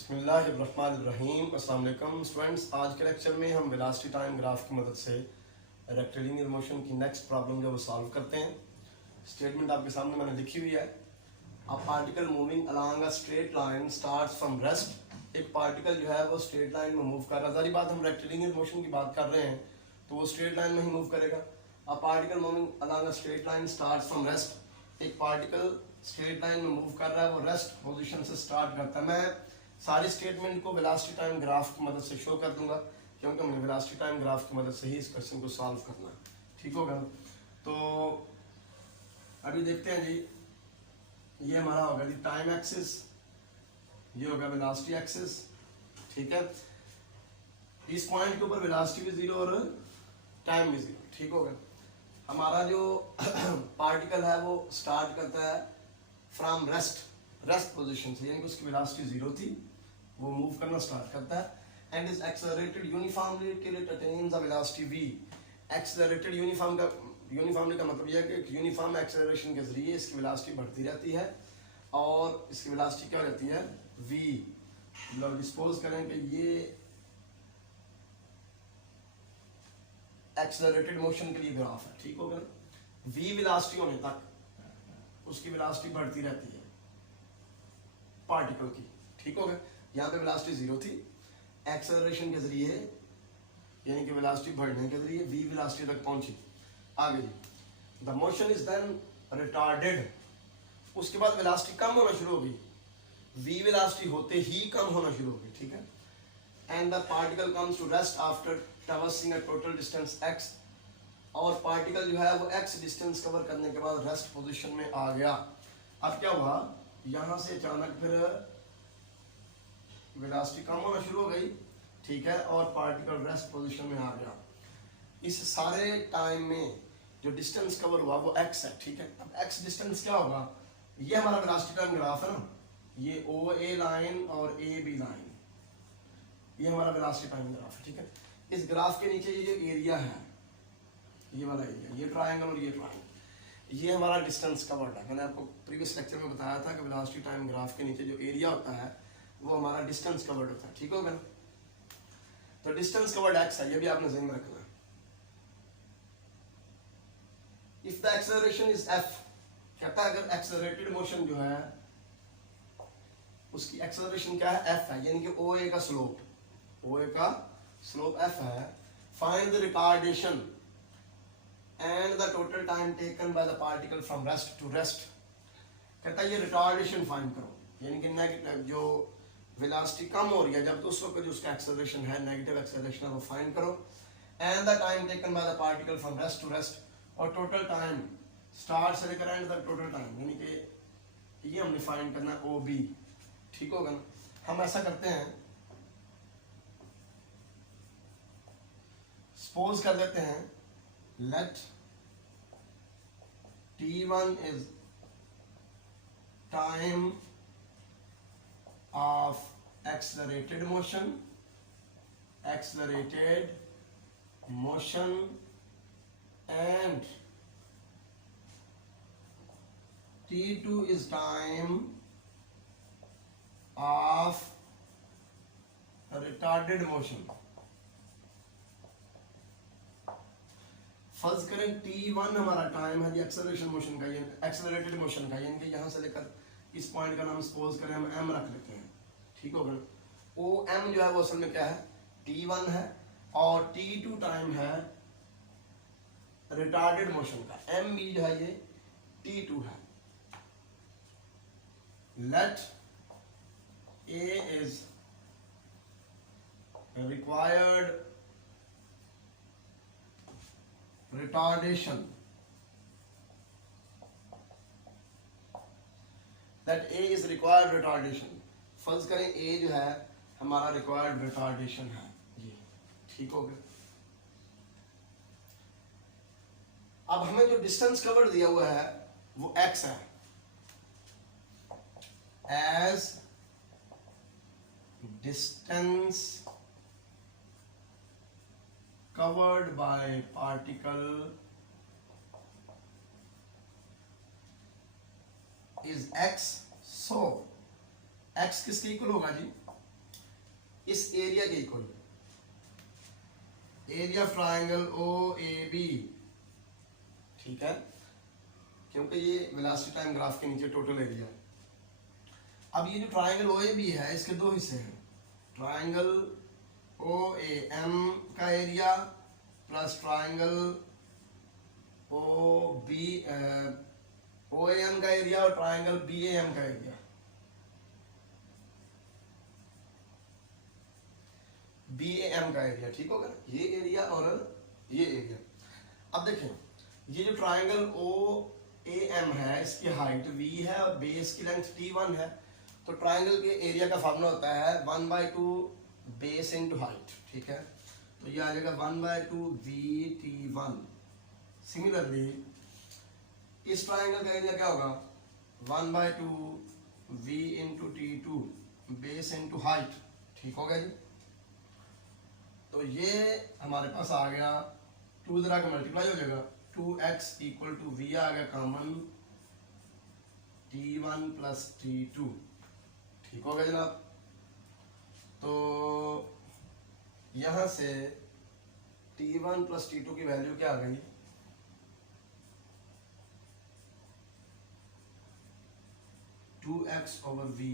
बिस्मिल्लाहिर्रहमानिर्रहीम। अस्सलाम वालेकुम स्टूडेंट्स, आज के लेक्चर में हम वेलोसिटी टाइम ग्राफ की मदद से रेक्टिलिनियर मोशन की नेक्स्ट प्रॉब्लम जो वो सॉल्व करते हैं। स्टेटमेंट आपके सामने मैंने लिखी हुई है। A particle moving along a straight line starts from rest. एक पार्टिकल जो है वो स्ट्रेट लाइन में मूव कर रहा है। सारी बात हम रेक्टिलिनियर मोशन की बात कर रहे हैं तो वो स्ट्रेट लाइन में ही मूव करेगा। A particle moving along a straight line starts from rest. एक पार्टिकल स्ट्रेट लाइन में मूव कर रहा है, वो रेस्ट पोजीशन से स्टार्ट करता है। मैं सारी स्टेटमेंट को वेलोसिटी टाइम ग्राफ की मदद से शो कर दूंगा क्योंकि हमें वेलोसिटी टाइम ग्राफ की मदद से ही इस क्वेश्चन को सॉल्व करना है। ठीक होगा? तो अभी देखते हैं जी, ये हमारा होगा जी टाइम एक्सिस, ये होगा वेलोसिटी एक्सिस। ठीक है, इस पॉइंट के ऊपर वेलोसिटी भी जीरो और टाइम भी जीरो। ठीक होगा? हमारा जो पार्टिकल है वो स्टार्ट करता है फ्रॉम रेस्ट पोजीशन से, यानी कि उसकी वेलोसिटी जीरो थी, वो मूव करना स्टार्ट करता है and is accelerated uniformly till it attains a velocity v। Accelerated uniformly का मतलब यह है कि यूनिफॉर्म एक्सेलरेशन के जरिए इसकी वेलोसिटी बढ़ती रहती है और इसकी वेलोसिटी क्या रहती है v। मतलब डिस्पोज करें कि ये एक्सेलरेटेड मोशन के लिए ग्राफ है। ठीक होगा? v वेलोसिटी होने तक उसकी वेलोसिटी बढ़ती रहती है पार्टिकल की। ठीक होगा? यहाँ पे वेलोसिटी जीरो थी, एक्सेलरेशन के जरिए यानी कि वेलोसिटी बढ़ने के जरिए v वेलोसिटी तक पहुंची। आगे जी, the motion is then retarded. उसके बाद वेलोसिटी कम होना शुरू हो गई, v वेलोसिटी होते ही कम होना शुरू हो गई। ठीक है, and the particle comes to rest after traversing a total distance x। और पार्टिकल जो है वो x डिस्टेंस कवर करने के बाद रेस्ट पोजीशन में आ गया। अब क्या हुआ, यहाँ से अचानक फिर वेलोसिटी कम होना शुरू हो गई। ठीक है, और पार्टिकल रेस्ट पोजीशन में आ गया। इस सारे टाइम में जो डिस्टेंस कवर हुआ वो x है। ठीक है, अब x डिस्टेंस क्या होगा, ये हमारा वेलोसिटी टाइम ग्राफ है ना, ये OA लाइन और AB लाइन, ये हमारा वेलोसिटी टाइम ग्राफ है। ठीक है, इस ग्राफ के नीचे ये जो एरिया है, ये वाला एरिया, ये ट्रायंगल और ये ट्रायंगल, ये हमारा डिस्टेंस कवर्ड है। मैंने आपको प्रीवियस लेक्चर में बताया था कि वेलोसिटी टाइम ग्राफ के नीचे जो एरिया होता है वो हमारा डिस्टेंस कवर्ड होता है। ठीक होगा? तो डिस्टेंस कवर्ड x है, ये भी आपने ध्यान में रखना है। If the acceleration is f, कहता है अगर एक्सेलरेटेड मोशन जो है उसकी एक्सेलरेशन क्या है, f है, यानी कि OA का स्लोप f है। Find the retardation and the total time taken by the particle from rest to rest. कहता है ये रिटार्डेशन फाइंड करो, यानी कि नेगेटिव जो वेलोसिटी कम हो रही है जब, तो उस वक्त जो उसका एक्सेलरेशन है, नेगेटिव एक्सेलरेशन है, वो फाइंड करो। And the time taken by the particle from rest to rest, और टोटल टाइम स्टार्ट से लेकर एंड तक टोटल टाइम, यानी कि ये हमने फाइंड करना है OB। ठीक होगा ना? हम ऐसा करते हैं, सपोज कर लेते हैं let T1 is time of accelerated motion and T2 is time of retarded motion। फर्ज करें T1 हमारा टाइम है एक्सेलरेशन मोशन का, एक्सेलरेटेड मोशन का, यानी कि यहां से लेकर इस पॉइंट का नाम सपोज करें हम m रख लेते हैं। ठीक होगा? OM जो है वो असल में क्या है, T1 है, और T2 टाइम है रिटार्डेड मोशन का, MB जो है ये T2 है। Let A is required retardation, that A is required retardation। फर्ज करें A जो है हमारा रिक्वायर्ड रिटार्डेशन है ये। ठीक हो गया? अब हमें जो डिस्टेंस कवर दिया हुआ है वो x है। As distance covered by particle is x, so x किसके इक्वल होगा जी, इस एरिया के equal, area of triangle O A B, ठीक है, क्योंकि ये वेलोसिटी टाइम ग्राफ के नीचे टोटल एरिया है। अब ये जो ट्राइंगल ओ ए बी है इसके दो हिस्से हैं, ट्राइंगल ओ ए एम का area plus triangle O B O A M का एरिया और ट्राइंगल बी ए एम का एरिया। बी ए एम का एरिया, ठीक होगा ना, ये एरिया और ये एरिया। अब देखें, ये जो ट्राइंगल ओ ए एम है इसकी हाइट v है और बेस की लेंथ t1 है, तो ट्राइंगल के एरिया का फार्मूला होता है 1/2 बेस इंटू हाइट, ठीक है, तो ये आ जाएगा 1/2 v/t1। सिमिलरली इस ट्राइंगल का एरिया क्या होगा 1/2 v into t2 base into height, ठीक हो गया जी। तो ये हमारे पास आ गया 2 तरह का मल्टीप्लाई हो जाएगा, 2x इक्वल टू v आ गया कॉमन t1 प्लस t2, ठीक हो गया जनाब। तो यहां से t1 प्लस t2 की वैल्यू क्या आ गई, two x over v,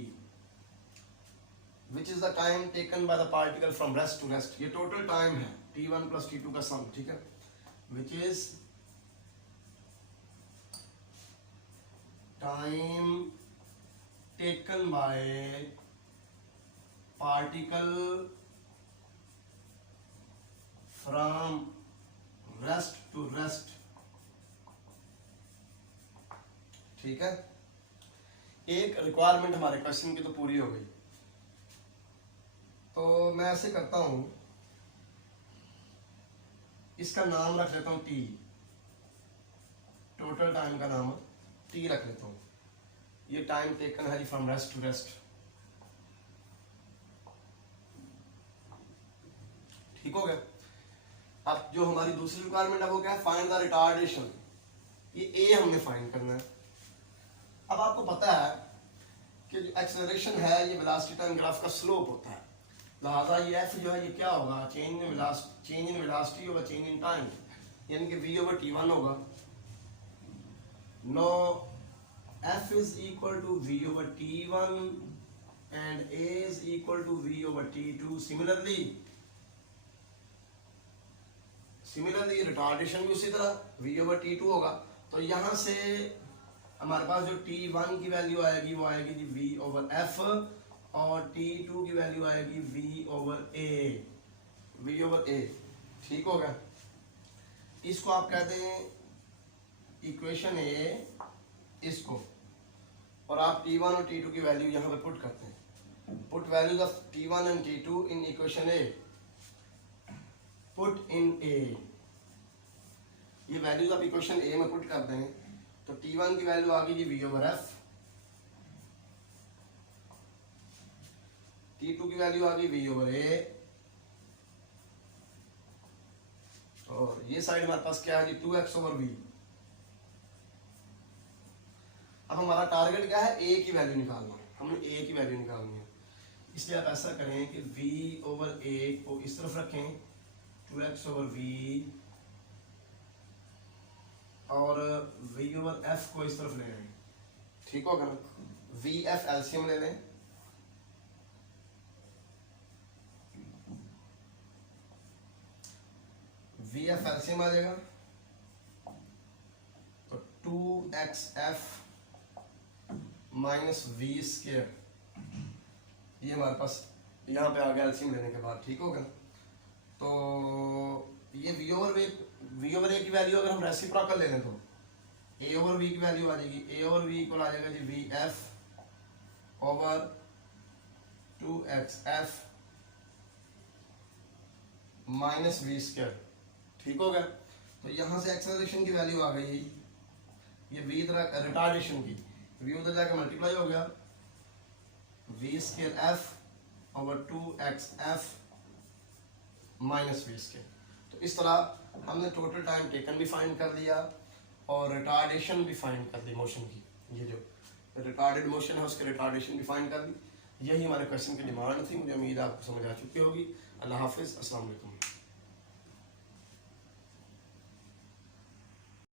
which is the time taken by the particle from rest to rest। ये टोटल टाइम है t1 प्लस t2 का सम, ठीक है, which is time taken by particle from rest to rest, ठीक है। एक requirement हमारे question की तो पूरी हो गई। तो मैं ऐसे करता हूं, इसका नाम रख लेता हूं t, टोटल टाइम का नाम t रख लेता हूं। ये टाइम टेकन है फ्रॉम रेस्ट टू रेस्ट, ठीक हो गया। अब जो हमारी दूसरी रिक्वायरमेंट है वो क्या है, फाइंड द रिटार्डेशन। ये a हमने फाइंड करना है। अब आपको पता है कि जो एक्सेलरेशन है ये वेलोसिटी टाइम ग्राफ का स्लोप होता है, लिहाजा ये f जो है ये क्या होगा, change in velocity over change in time, यानी कि v ओवर t1 होगा। No f is equal to v over t1 and a is equal to v over t2। Similarly retardation भी उसी तरह v ओवर t2 होगा। तो यहां से हमारे पास जो t1 की वैल्यू आएगी वो आएगी जी v ओवर f और t2 की वैल्यू आएगी v ओवर a, ठीक होगा। इसको आप कहते हैं इक्वेशन a इसको, और आप t1 और t2 की वैल्यू यहाँ पे पुट करते हैं। Put values of t1 and t2 in equation a, put in a, ये वैल्यूज आप इक्वेशन a में पुट करते हैं। तो t1 की वैल्यू आ गई जी v ओवर f, t2 की वैल्यू आ गई v ओवर a, और ये साइड हमारे पास क्या है जी 2x ओवर v। अब हमारा टारगेट क्या है, a की वैल्यू निकालना, हमने a की वैल्यू निकालनी है। इसलिए आप ऐसा करें कि v ओवर a को इस तरफ रखें, 2x ओवर v, और v ओवर f को इस तरफ ले लें, ठीक होगा ना। v f एलसीएम ले लें, v f एलसीएम आ जाएगा, तो 2xf माइनस v स्क्वायर, ये हमारे पास यहाँ पे आ गया एलसीएम लेने के बाद, ठीक होगा। तो ये v ओवर a की वैल्यू अगर हम रेसिप्रोकल ले लें तो a ओवर v की वैल्यू आ जाएगी, a ओवर v इक्वल आ जाएगा जी v f over 2xf minus v square, ठीक हो गया। तो यहाँ से एक्सेलरेशन की वैल्यू आ गई, ये v इधर रिटार्डेशन की, v उधर जाकर मल्टीप्लाई हो गया, v square f over 2xf minus v square. तो इस तरह हमने टोटल टाइम टेकन भी फाइंड कर लिया और रिटार्डेशन भी फाइंड कर दी मोशन की, ये जो रिटार्डेड मोशन है उसके रिटार्डेशन भी फाइंड कर दी। यही हमारे क्वेश्चन की डिमांड थी। मुझे उम्मीद है आपको समझ आ चुकी होगी। अल्लाह हाफिज़, अस्सलाम वालेकुम।